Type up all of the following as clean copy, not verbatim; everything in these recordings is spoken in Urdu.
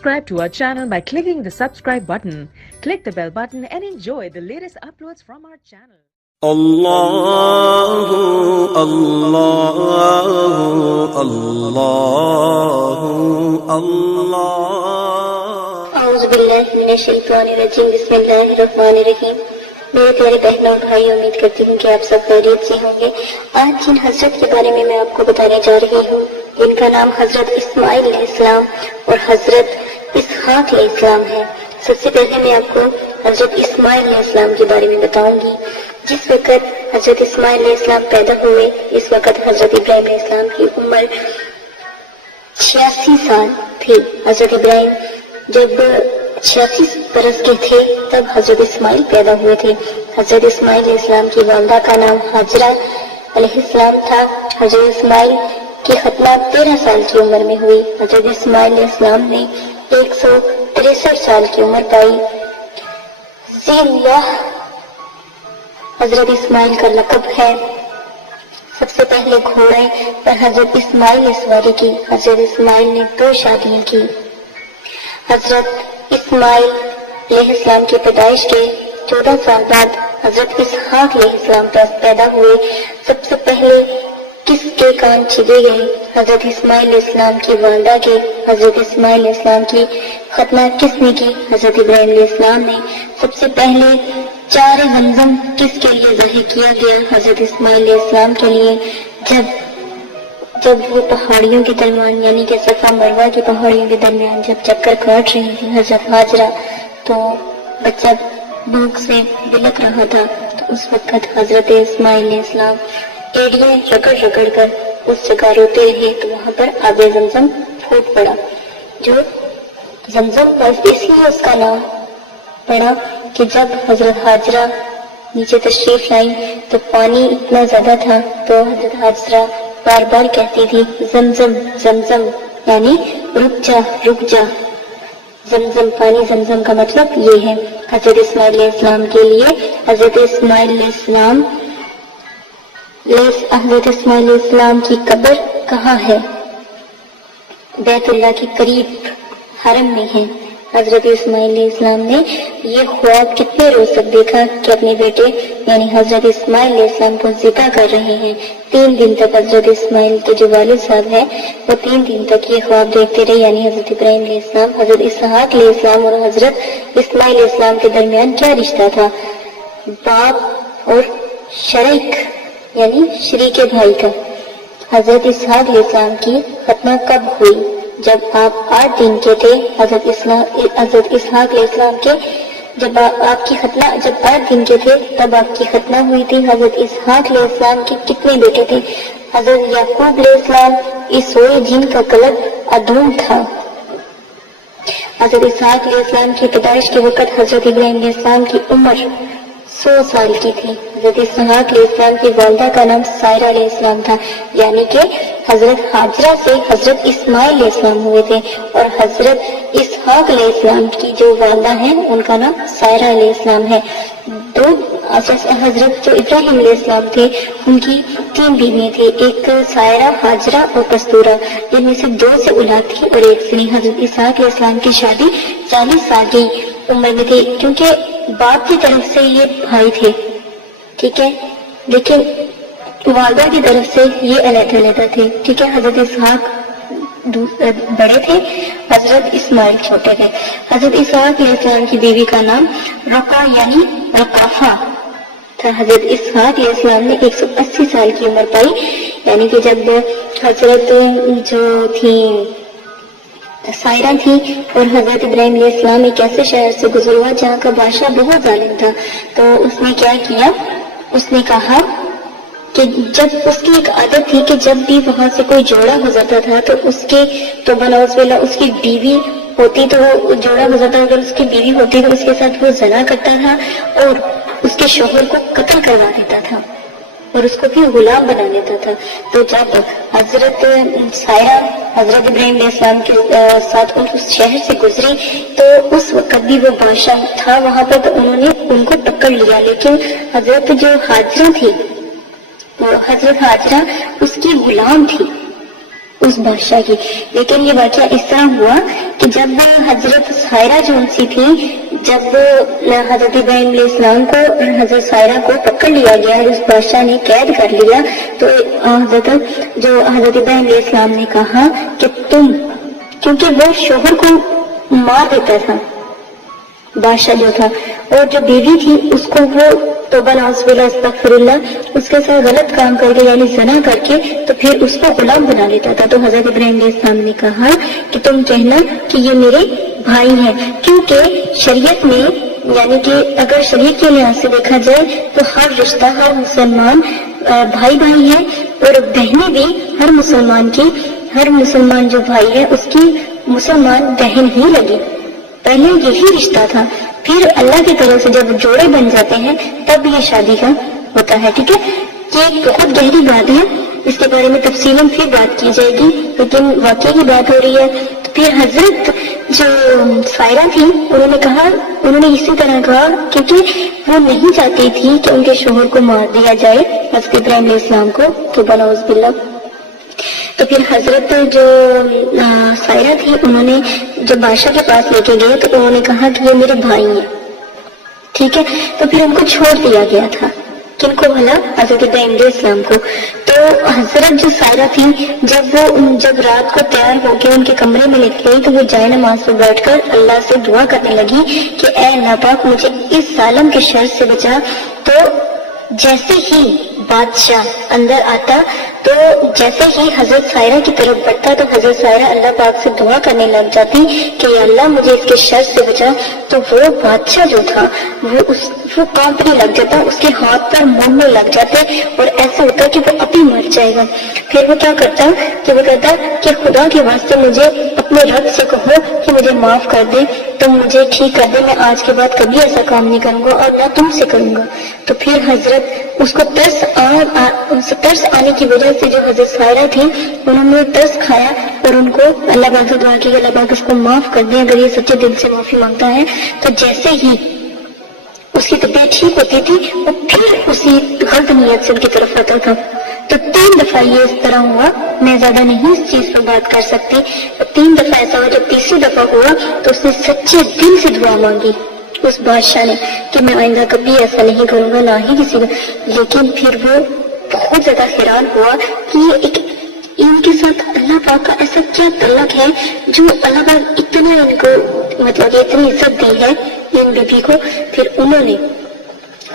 subscribe to our channel by clicking the subscribe button. Click the bell button and enjoy the latest uploads from our channel. اللہ اللہ اللہ اللہ اعوذ باللہ من الشیطان الرجیم بسم اللہ الرحمن الرحیم۔ میرے پیارے بہنوں اور بھائی، امید کرتی ہوں کہ آپ سب خیریت سے ہوں گے۔ آج جن حضرت کے بارے میں آپ کو بتانے جا رہی ہوں، ان کا نام حضرت اسماعیل علیہ السلام اور حضرت اسحاق علیہ السلام ہے۔ سب سے پہلے میں آپ کو حضرت اسماعیل علیہ السلام کے بارے میں بتاؤں گی۔ جس وقت حضرت اسماعیل علیہ السلام پیدا ہوئے، اس وقت حضرت ابراہیم علیہ السلام کی عمر 86 سال تھی۔ حضرت ابراہیم جب 86 برس کے تھے تب حضرت اسماعیل پیدا ہوئے تھے۔ حضرت اسماعیل علیہ السلام کی والدہ کا نام حاجرہ علیہ السلام تھا۔ حضرت اسماعیل کی ختنہ 13 سال کی عمر میں ہوئی۔ حضرت اسماعیل علیہ السلام نے 163 سال کی عمر پائی۔ ذی اللہ حضرت اسماعیل کا لقب ہے۔ سب سے پہلے گھوڑے پر حضرت اسماعیل نے سواری کی۔ حضرت اسماعیل نے 2 شادیاں کی۔ حضرت اسماعیل علیہ السلام کی پیدائش کے 14 سال بعد حضرت اسحاق علیہ السلام پیدا ہوئے۔ سب سے پہلے کس کے کان چھیدے گئے؟ حضرت اسماعیل علیہ السلام کی والدہ کے۔ حضرت اسماعیل علیہ السلام کی ختنہ کس نے کی؟ حضرت ابراہیم علیہ السلام نے۔ سب سے پہلے 4 زمزم کس کے لیے ظاہر کیا گیا؟ حضرت اسماعیل علیہ السلام کے لیے۔ جب وہ پہاڑیوں کے درمیان یعنی کہ صفا مروہ کی پہاڑیوں کے درمیان جب چکر کاٹ رہی تھی حضرت حاجرہ، تو بچہ بھوک سے بلک رہا تھا، تو اس وقت حضرت اسماعیل علیہ السلام ایڑیاں رگڑ رگڑ کر اس جگہ روتے رہے، تو وہاں پر آب زمزم پھوٹ پڑا، جو زمزم بس اس لیے اس کا نام پڑا کہ جب حضرت حاجرہ نیچے تشریف لائیں تو پانی اتنا زیادہ تھا، تو حضرت حاجرہ بار بار کہتی تھی زمزم زمزم، یعنی رک جا رک جا۔ زمزم پانی، زمزم کا مطلب یہ ہے۔ حضرت اسماعیل علیہ السلام کے لیے حضرت اسماعیل علیہ السلام کی قبر کہاں ہے؟ بیت اللہ کے قریب حرم میں ہے۔ حضرت اسماعیل علیہ السلام نے یہ خواب کتنے روز تک دیکھا کہ اپنے بیٹے یعنی حضرت اسماعیل علیہ السلام کو ذبح کر رہے ہیں۔ 3 دن تک حضرت اسماعیل کے جو والد صاحب ہیں وہ 3 دن تک یہ خواب دیکھتے رہے، یعنی حضرت ابراہیم علیہ السلام، حضرت اسحاق علیہ السلام اور حضرت اسماعیل علیہ السلام کے درمیان کیا رشتہ تھا؟ باپ اور شریک یعنی شریک بھائی کا۔ حضرت اسحاق علیہ السلام کی ختنہ کب ہوئی؟ جب آپ 8 دن کے تھے۔ حضرت اسحاق علیہ السلام کے جب 8 دن کے تھے تب آپ کی ختنہ ہوئی تھی۔ حضرت اسحاق علیہ السلام کے کتنے بیٹے تھے؟ حضرت یعقوب علیہ السلام اس سوئے جن کا قلب ادوم تھا۔ حضرت اسحاق علیہ السلام کی پیدائش کے وقت حضرت ابراہیم علیہ السلام کی عمر 100 سال کی تھی۔ حضرت اسحاق علیہ السلام کی والدہ کا نام سائرہ علیہ السلام تھا، یعنی کہ حضرت حاجرہ سے حضرت اسماعیل علیہ السلام ہوئے تھے، اور حضرت اسحاق علیہ السلام کی جو والدہ ہیں ان کا نام سائرہ علیہ السلام ہے۔ حضرت جو ابراہیم علیہ السلام تھے ان کی 3 بیویاں تھیں، ایک سائرہ، حاجرہ اور کستورہ، جن میں سے 2 سے اولاد تھی اور 1 سے نہیں۔ حضرت اسحاق علیہ السلام کی شادی 40 سال کی عمر میں تھی، کیونکہ باپ کی طرف سے یہ بھائی تھے، ٹھیک ہے، لیکن والدہ کی طرف سے یہ علیحدہ علیحدہ تھے، ٹھیک ہے۔ حضرت اسحاق بڑے تھے، حضرت اسماعیل چھوٹے تھے۔ حضرت اسحاق علیہ السلام کی بیوی کا نام رقا یعنی رقافہ تھا۔ حضرت اسحاق علیہ السلام نے 180 سال کی عمر پائی، یعنی کہ جب حضرت جو تھی سائرہ تھی اور حضرت ابراہیم علیہ السلام ایک ایسے شہر سے گزر ہوا جہاں کا بادشاہ بہت ظالم تھا، تو اس نے کیا کیا، اس نے کہا کہ جب اس کی ایک عادت تھی کہ جب بھی وہاں سے کوئی جوڑا گزرتا تھا تو اس کے تو بناؤز والا اس کی بیوی ہوتی تو وہ جوڑا گزرتا، اگر اس کی بیوی ہوتی تو اس کے ساتھ وہ زنا کرتا تھا اور اس کے شوہر کو قتل کروا دیتا تھا اور اس کو بھی غلام بنا لیتا تھا۔ تو جب حضرت سائرہ حضرت ابراہیم علیہ السلام کے ساتھ اس شہر سے گزری تو اس وقت بھی وہ بادشاہ تھا وہاں پر، تو انہوں نے ان کو پکڑ لیا، لیکن حضرت جو حاجرہ تھی، حضرت حاجرہ اس کی غلام تھی، اس بادشاہ کی. لیکن یہ واقعہ اس طرح ہوا کہ جب حضرت سائرہ جو انسی تھی، جب حضرت ابراہیم علیہ السلام کو اور حضرت سائرہ کو پکڑ لیا گیا، اس بادشاہ نے قید کر لیا، تو حضرت ابراہیم علیہ السلام نے کہا کہ تم، کیونکہ وہ شوہر کو مار دیتا تھا بادشاہ جو تھا، اور جو بیوی تھی اس کو وہ توبہ نعوذ باللہ استغفر اللہ اس کے ساتھ غلط کام کر کے یعنی زنا کر کے تو پھر اس کو غلام بنا لیتا تھا. تو حضرت ابراہیم علیہ السلام نے کہا کہ تم کہنا کہ یہ میرے بھائی ہیں، کیونکہ شریعت میں یعنی کہ اگر شریعت کے لحاظ سے دیکھا جائے تو ہر رشتہ، ہر مسلمان بھائی بھائی ہے، اور بہنیں بھی ہر مسلمان جو بھائی ہے اس کی مسلمان بہن ہی لگی. پہلے یہی رشتہ تھا، پھر اللہ کی طرف سے جب جوڑے بن جاتے ہیں تب یہ شادی کا ہوتا ہے. ٹھیک ہے، یہ ایک بہت گہری بات ہے، اس کے بارے میں تفصیلاً پھر بات کی جائے گی، لیکن واقعے کی بات ہو رہی ہے. تو پھر حضرت جو سائرہ تھی انہوں نے اسی طرح کہا، کیونکہ وہ نہیں چاہتی تھی کہ ان کے شوہر کو مار دیا جائے حضرت ابراہیم علیہ السلام کو، تو نعوذ باللہ. تو پھر حضرت جو سائرہ تھی انہوں نے جب بادشاہ کے پاس لے کے گئے تو انہوں نے کہا کہ یہ میرے بھائی ہیں. ٹھیک ہے، تو پھر ان کو چھوڑ دیا گیا تھا. کن کو بھلا؟ حضرت ابراہیم علیہ السلام کو. تو حضرت جو سائرہ تھی جب رات کو تیار ہو کے ان کے کمرے میں نکلی تو وہ جائے نماز پہ بیٹھ کر اللہ سے دعا کرنے لگی کہ اے اللہ پاک مجھے اس ظالم کے شر سے بچا. تو جیسے ہی بادشاہ اندر آتا تو جیسے ہی حضرت سائرہ کی طرف بڑھتا تو حضرت سائرہ اللہ پاک سے دعا کرنے لگ جاتی کہ یا اللہ مجھے اس کے شر سے بچا. تو وہ بادشاہ جو تھا وہ کانپنے لگ جاتا، اس کے ہاتھ پر موڑنے لگ جاتے اور ایسا ہوتا کہ وہ ابھی مر جائے گا. پھر وہ کیا کرتا کہ وہ کہتا کہ خدا کے واسطے مجھے اپنے رب سے کہو کہ مجھے معاف کر دے، تم مجھے ٹھیک کر دے، میں آج کے بعد کبھی ایسا کام نہیں کروں گا اور نہ تم سے کروں گا. تو پھر حضرت اس کو ترس آنے کی وجہ سے جو حضرت سائرہ تھی انہوں نے ترس کھایا اور ان کو اللہ پاک سے دعا کی کہ اللہ پاک اس کو معاف کر دے اگر یہ سچے دل سے معافی مانگتا ہے. تو جیسے ہی اس کی طبیعت ٹھیک ہوتی تھی وہ پھر اسی غلط نیت سے ان کی طرف آتا تھا. تو 3 دفعہ یہ اس طرح ہوا، میں زیادہ نہیں اس چیز پر بات کر سکتی. 3 دفعہ ایسا ہوا، جب تیسری دفعہ ہوا تو اس نے سچے دل سے دعا مانگی اس بادشاہ نے کہ میں آئندہ کبھی ایسا نہیں کروں گا، نہ ہی کسی کا. لیکن پھر وہ بہت زیادہ حیران ہوا کہ ان کے ساتھ اللہ پاک کا ایسا کیا تعلق ہے جو اللہ پاک اتنا ان کو مطلب اتنی عزت دی ہے ان بیوی کو. پھر انہوں نے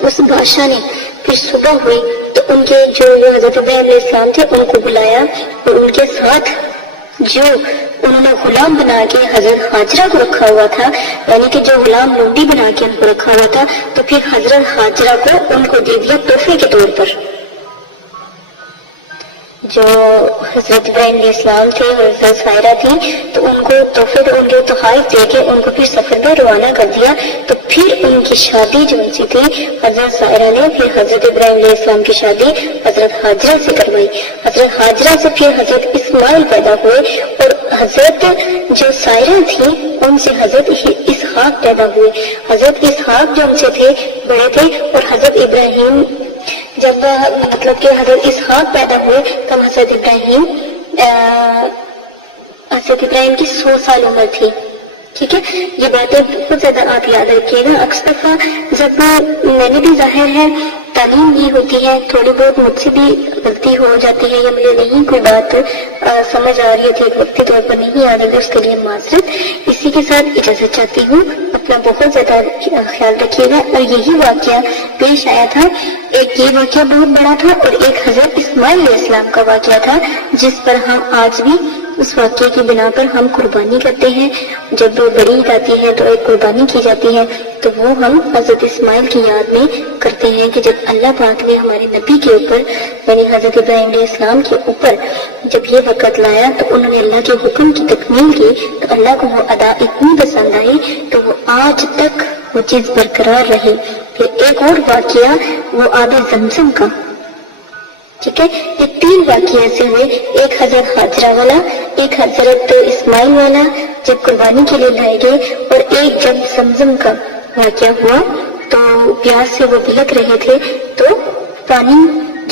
اس بادشاہ نے پھر صبح ہوئی تو ان کے جو حضرت ابراہیم علیہ السلام تھے ان کو بلایا اور ان کے ساتھ جو انہوں نے غلام بنا کے حضرت حاجرہ کو رکھا ہوا تھا، یعنی کہ جو غلام لونڈی بنا کے ان کو رکھا ہوا تھا، تو پھر حضرت حاجرہ کو ان کو دے دیا تحفے کے طور پر. جو حضرت ابراہیم علیہ السلام تھے اور حضرت سائرہ تھی تو ان کو تحفے ان کے تحائف دے کے ان کو پھر سفر میں روانہ کر دیا. تو پھر ان کی شادی جو ان سے تھی حضرت سائرہ نے پھر حضرت ابراہیم علیہ السلام کی شادی حضرت حاجرہ سے کروائی. حضرت حاجرہ سے پھر حضرت اسماعیل پیدا ہوئے اور حضرت جو سائرہ تھی ان سے حضرت اسحاق پیدا ہوئے. حضرت اسحاق جو ان سے تھے بڑے تھے اور حضرت ابراہیم جب مطلب کہ حضرت اسحاق پیدا ہوئے تب حضرت ابراہیم کی 100 سال عمر تھی. ٹھیک ہے، یہ باتیں بہت زیادہ آپ یاد رکھیے گا. اکثر دفعہ جب میں نے بھی ظاہر ہے تعلیم بھی ہوتی ہے، تھوڑی بہت مجھ سے بھی غلطی ہو جاتی ہے یا مجھے نہیں کوئی بات سمجھ آ رہی ہوتی ہے، وقتی طور پر نہیں آ رہی، اس کے لیے معذرت. اسی کے ساتھ اجازت چاہتی ہوں، اپنا بہت زیادہ خیال رکھیے گا. اور یہی واقعہ پیش آیا تھا، ایک یہ واقعہ بہت بڑا تھا اور ایک حضرت اسماعیل علیہ السلام کا واقعہ تھا جس پر ہم آج بھی اس واقعے کی بنا پر ہم قربانی کرتے ہیں. جب بڑی عید آتی ہے تو ایک قربانی کی جاتی ہے، تو وہ ہم حضرت اسماعیل کی یاد میں کرتے ہیں کہ جب اللہ پاک نے ہمارے نبی کے اوپر یعنی حضرت ابراہیم علیہ السلام کے اوپر جب یہ وقت لایا تو انہوں نے اللہ کے حکم کی تکمیل کی تو اللہ کو وہ ادا اتنی پسند آئی تو وہ آج تک وہ چیز برقرار رہی. پھر ایک اور واقعہ وہ آب زمزم کا. ٹھیک ہے، یہ 3 واقعے ایسے ہوئے، ایک حضرت حاجرہ والا، ایک حضرت اسماعیل والا جب قربانی کے لیے لائے گئے، اور ایک جب زمزم کا واقعہ ہوا تو پیاس سے وہ بلک رہے تھے تو پانی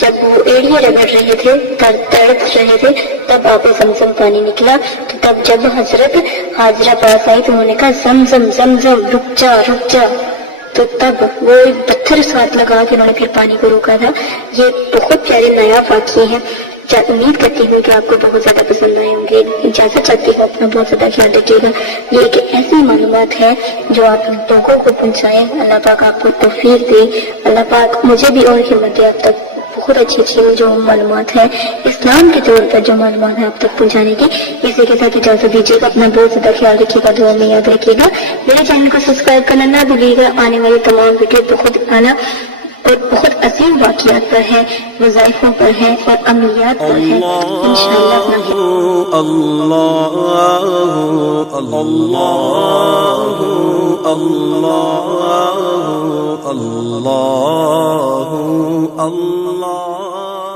جب وہ ایڑیاں رگڑ رہے تھے، تڑپ رہے تھے، تب آب زمزم پانی نکلا. تو تب جب حضرت حاجرہ پاس آئی تو انہوں نے کہا زمزم زمزم رک جا رک جا. تو تب وہ پتھر ساتھ لگا کے انہوں نے پھر پانی کو روکا تھا. یہ بہت پیارے نایاب واقعے ہیں. امید کرتی ہوں کہ آپ کو بہت زیادہ پسند آئے ہوں گے. اجازت چاہتی ہوں، اپنا بہت زیادہ خیال رکھیے گا. یہ ایک ایسی معلومات ہے جو آپ لوگوں کو پہنچائیں. اللہ پاک آپ کو توفیق دے. اللہ پاک مجھے بھی اور ہمت دے آپ تک بہت اچھی اچھی جو معلومات ہے اسلام کے طور پر جو معلومات ہے آپ تک پہنچانے کی. اسی کے ساتھ اجازت دیجیے گا. اپنا بہت زیادہ خیال رکھیے گا، دعا میں یاد رکھیے گا. میرے چینل کو سبسکرائب کرنا نہ بھولیے گا. آنے والی تمام ویڈیو بہت اعلیٰ اور بہت عظیم واقعات پر ہے، وظائفوں پر ہے اور عملیات پر ہے. انشاءاللہ اللہ اللہ اللہ اللہ اللہ